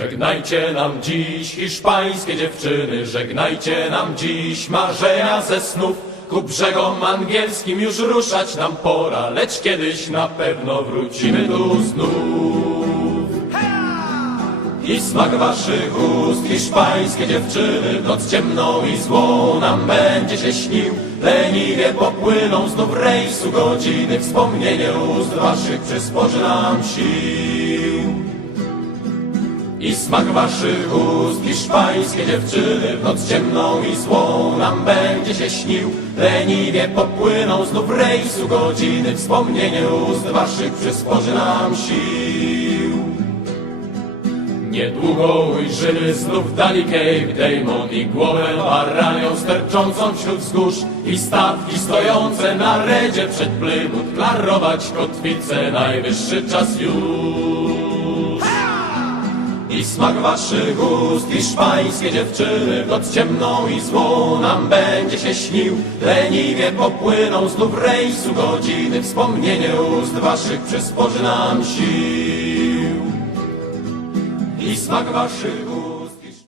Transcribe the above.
Żegnajcie nam dziś hiszpańskie dziewczyny, żegnajcie nam dziś marzenia ze snów. Ku brzegom angielskim już ruszać nam pora, lecz kiedyś na pewno wrócimy tu znów. I smak waszych ust, hiszpańskie dziewczyny, noc ciemną i złą nam będzie się śnił. Leniwie popłyną znów rejsu godziny, wspomnienie ust waszych przysporzy nam sił. I smak waszych ust, hiszpańskie dziewczyny, w noc ciemną i złą nam będzie się śnił. Leniwie popłyną znów rejsu godziny, wspomnienie ust waszych przysporzy nam sił. Niedługo ujrzymy znów dali Cape Damon i głowę baranią sterczącą wśród wzgórz i statki stojące na redzie przed Plymouth klarować kotwicę, najwyższy czas już. Smak waszych ust, hiszpańskie dziewczyny, noc ciemną i złą nam będzie się śnił. Leniwie popłyną znów rejsu godziny, wspomnienie ust waszych przysporzy nam sił. I smak waszych